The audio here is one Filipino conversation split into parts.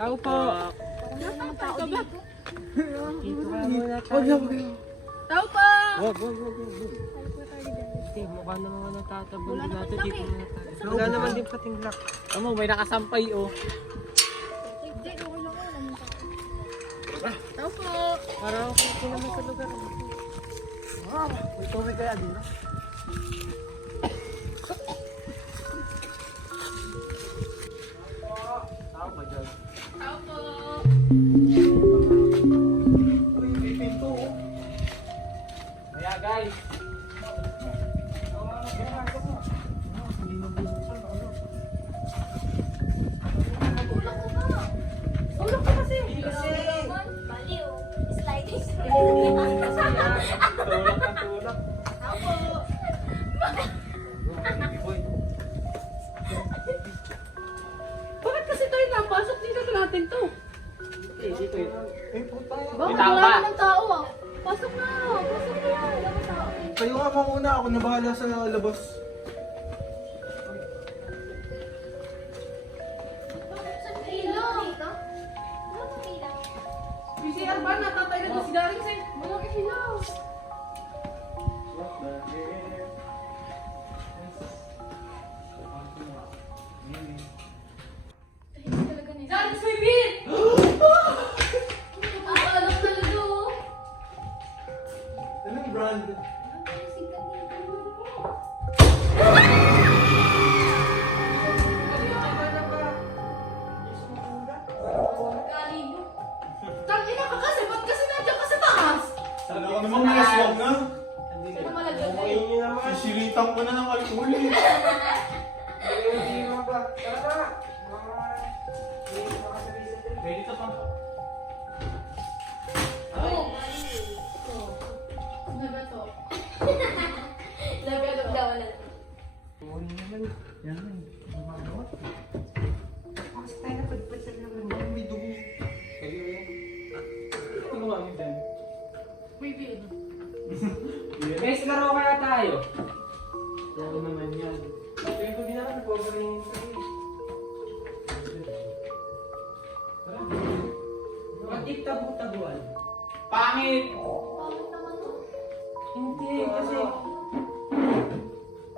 Tao po. Parang tao dito. Dito ka muna tayo. Wag. Tao pa! Wag. Hindi, mukha naman natatabon din natin. Dito muna tayo. Wala naman din pating lock. Amo, may nakasampay oh. Hindi, okay lang naman tao. Tao po! Para okay naman sa lugar. May tubig kaya dito? Tao ba dyan? Tao po! May pinto. Kaya guys. Tulog ka kasi! Baliw. Sliding. Tulak. Tao po! Bakit kasi tayo napasok? Dito natin to. Dito yun. Puta. Bakit tao wala ba? na ng tao ah? Pasok na! Pasok na! Wala ng tao. Kayo nga muna, ako na bahala sa labas. Saan ilaw? Dito? Ano ang ilaw? PCR ba? Natatay na to si Daring Sen. Walang ilaw. Daring Swimming! Ang alam na lulo. Anong brand? Galing mo. Tangina ka kasi! Ba't kasi nandiyan ka sa taas? Ano ka naman nilaswag na? Sino malagyan na Ayun yun naman. Sisilitan ko na ng alcohol eh. Hindi naman ba? Tara. Ready ka pa? Oo. Nagato. Labi daw na. Morning naman. Yan na eh. Lumagot. Kasi tayo napagpasal naman. May dugo. Kayo yun. Ano nga mo dyan? May beer. Guys, laro kaya tayo. Laro naman yan. Tingin ko din ako nag-overringin sa'yo. Tara. Bakit tabu-tabuan? Pangit! Pangit naman to. Hindi, kasi...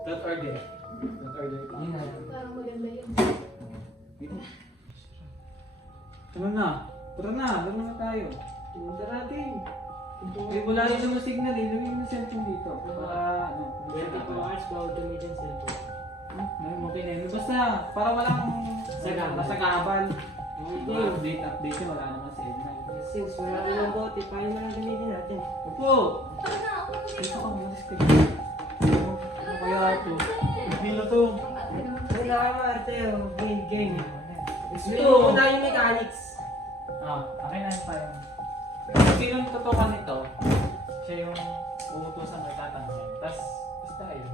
Don't order. Don't order. Hindi na. Parang maganda yun. Ano na? Tara na, laro na tayo. Tara natin. Eh, wala rin naman signal eh. Lumim yung cellphone dito. Para, ano, 24 hours bawal gamitin cellphone. okay na yun. Basta, para walang nasagabal. Okay. Update yun, wala naman signal. Since wala rin ang bote, paano na lang gamitin natin? Opo! Tara na, ako na Dito dito. ka, malis ka. Ano kaya ito? Hindi na to. Wala ka Marte, game. Ito! Ito na yung mechanics. Akin na yung time. Sino yung tutukan nito? Siya yung uutusan or tatanungin. Tapos, basta yun.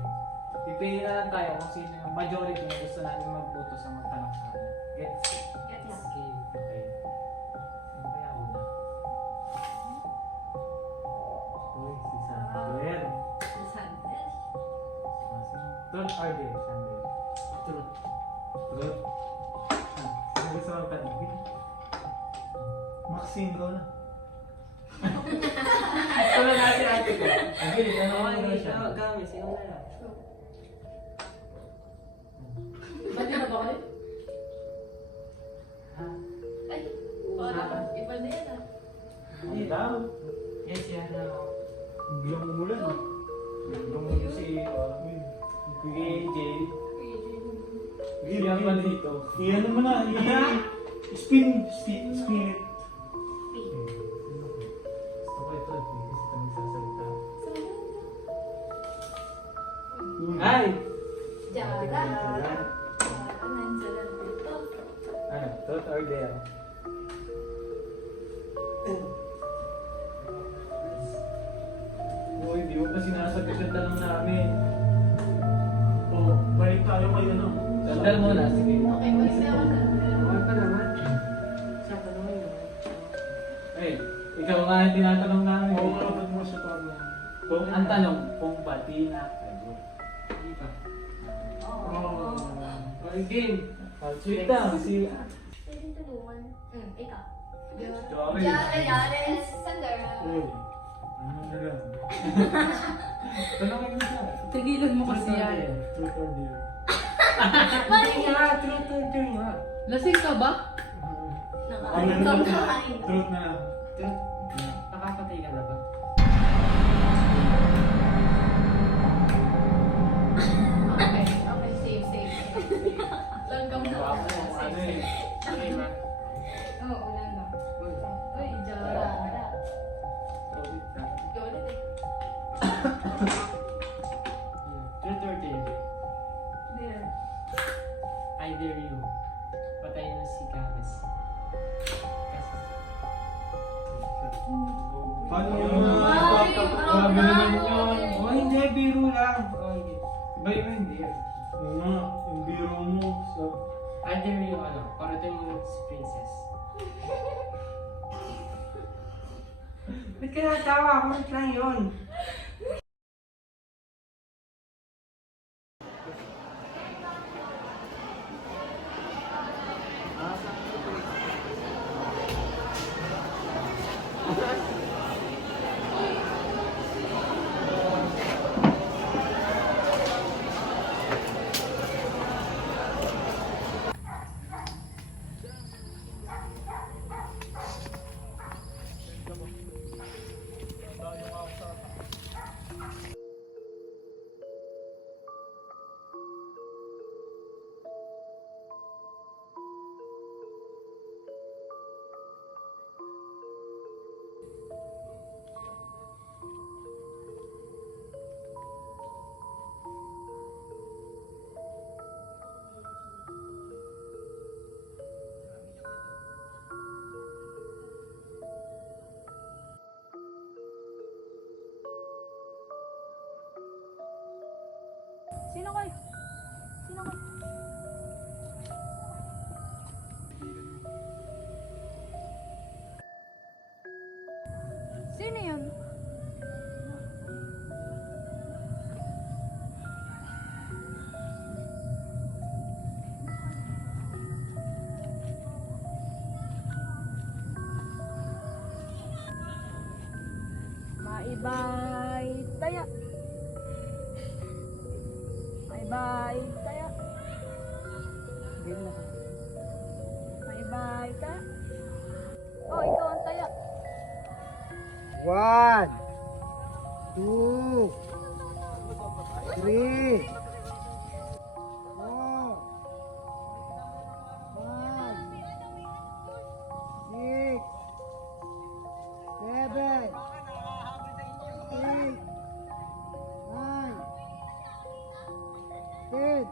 Pipili na lang tayo kung sino yung majority na gusto natin mag-utos sa magtanong sa akin. Gets? Okay. Okay. Ano kaya una? Uy, si Sander. Don't argue, Sander. Truth. Truth. Sino gusto magtanong? Maxine ko na. Gusto na natin ate ko. Again, ano ka Okay, na siya? kami, sino na lang? Ba't na ba kayo? Ha? Ay, parang iba na yan ah. Hindi daw. Yes, yan na ako. Biglang umulan. Biglang mo si KJ. Bigyan pa dito. Iyan mo na. Spin it. Gusto ko ito. Kasi kami sasalita. Ay! Jara. Ayan. Nandiyan lang dito. Ano? Truth or dare? Uy, di mo pa sinasagot yung tanong namin. Oh, balik tayo kayo no. Sandal muna, sige. Okay, balik na ako sa Okay pa naman. Sa tanongin mo. Eh, ikaw nga yung tinatanong namin. Oo, kapag mo sa pag Kung ang tanong, kung pati na kayo. Hindi pa. Oo. Okay, game. Sweet lang. Si... tulungan. Ikaw. Sorry. Jaren. Sandra. Uy. Ano na lang? Tulungan mo siya. Tigilan mo kasi yan. Truth or dare? Hindi nga, truth or dare nga. Lasing ka ba? Nakain kang kain. Truth na lang. Truth? Nakapatay ka na ba? Okay, safe. Langgam na. Ano eh. Okay, ma. Oo, ulan lang. Uy, Jara. Ulit ka. Ikaw ulit eh. Truth or dare? There. I dare you. Patayin mo si Kakas. Paano yun? Ay, Grabe naman yun. Oh, hindi. Biro lang. Oh, hindi. Iba yung hindi. Oo nga, yung biro mo. I dare you, ano, parating mo si Princess. Ba't ka natawa? Kulit lang yun. Sino kayo? Sino kayo? Sino yun? Bye-bye, taya. Bye-bye, taya. Bye-bye, taya. Oh, ikaw ang taya. 1, 2, 3, 4, 5, 6, 7, 8, 9, 10.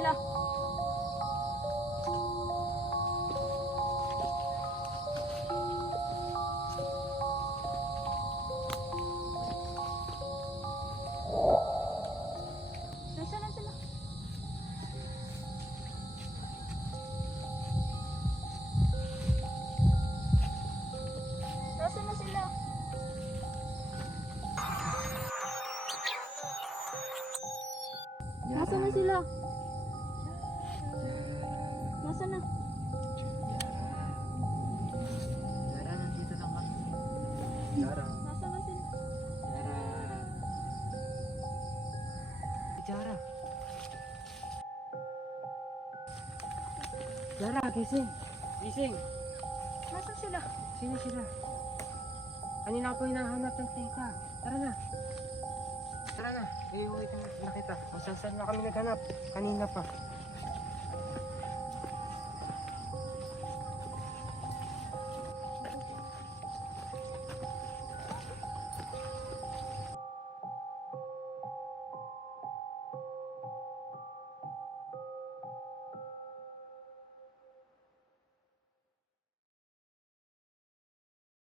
sila? Nasaan na sila? Nasaan na sila? Nasaan na sila? Nasaan na? Yara, nandito lang kami. Yara. Nasaan na sila? Yara. Yara, gising. Gising. Nasaan sila? Sino sila? Kanina ko hinahanap ng tita. Tara na. Tara na. Iuwi ka na kita. Masasan na kami naghanap. Kanina pa.